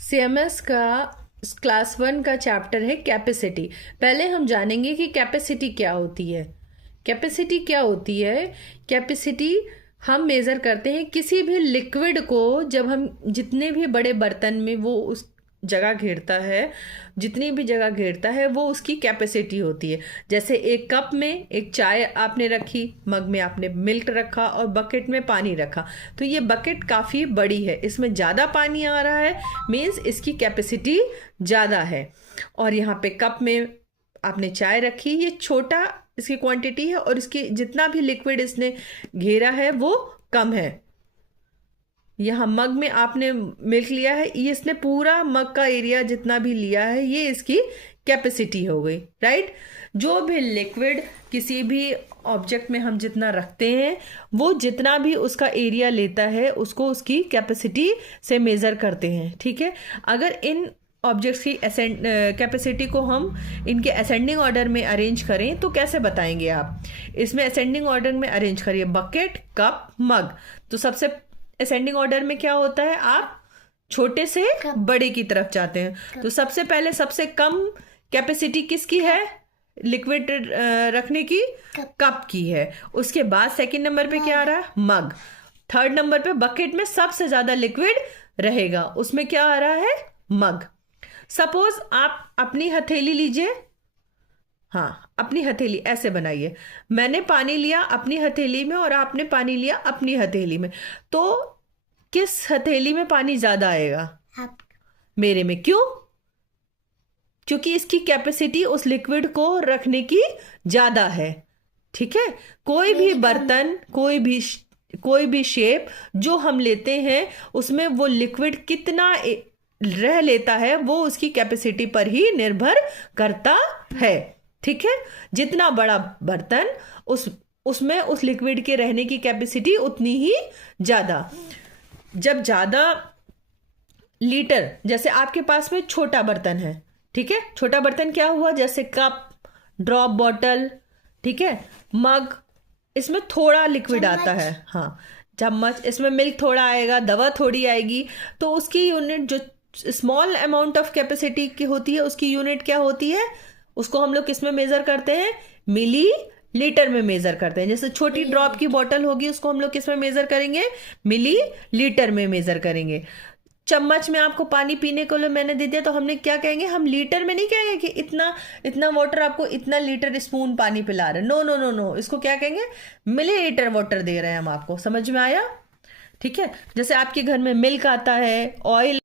CMS का class 1 का chapter है कैपेसिटी। पहले हम जानेंगे कि कैपेसिटी क्या होती है। कैपेसिटी क्या होती है? कैपेसिटी हम मेज़र करते हैं किसी भी लिक्विड को, जब हम जितने भी बड़े बर्तन में वो उस जगह घेरता है, जितनी भी जगह घेरता है वो उसकी कैपेसिटी होती है। जैसे एक कप में एक चाय आपने रखी, मग में आपने मिल्क रखा और बकेट में पानी रखा, तो ये बकेट काफ़ी बड़ी है, इसमें ज़्यादा पानी आ रहा है, मीन्स इसकी कैपेसिटी ज़्यादा है। और यहाँ पे कप में आपने चाय रखी, ये छोटा इसकी क्वांटिटी है और इसकी जितना भी लिक्विड इसने घेरा है वो कम है। यहाँ मग में आपने मिल्क लिया है, ये इसने पूरा मग का एरिया जितना भी लिया है ये इसकी कैपेसिटी हो गई, राइट। जो भी लिक्विड किसी भी ऑब्जेक्ट में हम जितना रखते हैं वो जितना भी उसका एरिया लेता है उसको उसकी कैपेसिटी से मेज़र करते हैं, ठीक है। अगर इन ऑब्जेक्ट्स की कैपेसिटी को हम इनके असेंडिंग ऑर्डर में अरेंज करें तो कैसे बताएंगे आप? इसमें असेंडिंग ऑर्डर में अरेंज करिए, बकेट, कप, मग। तो सबसे असेंडिंग ऑर्डर में क्या होता है, आप छोटे से बड़े की तरफ जाते हैं। तो सबसे पहले सबसे कम कैपेसिटी किसकी है लिक्विड रखने की? कप की है। उसके बाद सेकंड नंबर पे क्या आ रहा है? मग। थर्ड नंबर पे बकेट में सबसे ज्यादा लिक्विड रहेगा, उसमें क्या आ रहा है? मग। सपोज आप अपनी हथेली लीजिए, हाँ अपनी हथेली ऐसे बनाइए, मैंने पानी लिया अपनी हथेली में और आपने पानी लिया अपनी हथेली में, तो किस हथेली में पानी ज्यादा आएगा? मेरे में। क्यों? क्योंकि इसकी कैपेसिटी उस लिक्विड को रखने की ज्यादा है, ठीक है। कोई भी बर्तन, कोई भी शेप जो हम लेते हैं उसमें वो लिक्विड कितना रह लेता है वो उसकी कैपेसिटी पर ही निर्भर करता है, ठीक है। जितना बड़ा बर्तन उसमें उस लिक्विड के रहने की कैपेसिटी उतनी ही ज्यादा। जब ज्यादा लीटर, जैसे आपके पास में छोटा बर्तन है, ठीक है, छोटा बर्तन क्या हुआ, जैसे कप, ड्रॉप बॉटल, ठीक है, मग, इसमें थोड़ा लिक्विड आता है, हाँ चम्मच, इसमें मिल्क थोड़ा आएगा, दवा थोड़ी आएगी, तो उसकी यूनिट जो स्मॉल अमाउंट ऑफ कैपेसिटी की होती है उसकी यूनिट क्या होती है? उसको हम लोग किस में मेजर करते हैं? मिली लीटर में मेजर करते हैं। जैसे छोटी ड्रॉप की बोतल होगी उसको हम लोग किस में मेजर करेंगे? मिली लीटर में मेजर करेंगे। चम्मच में आपको पानी पीने को मैंने दे दिया तो हमने क्या कहेंगे? हम लीटर में नहीं कहेंगे कि इतना इतना वाटर आपको इतना लीटर स्पून पानी पिला रहे हैं, नो नो नो नो, इसको क्या कहेंगे? मिली लीटर वाटर दे रहे हैं हम आपको। समझ में आया? ठीक है। जैसे आपके घर में मिल्क आता है, ऑयल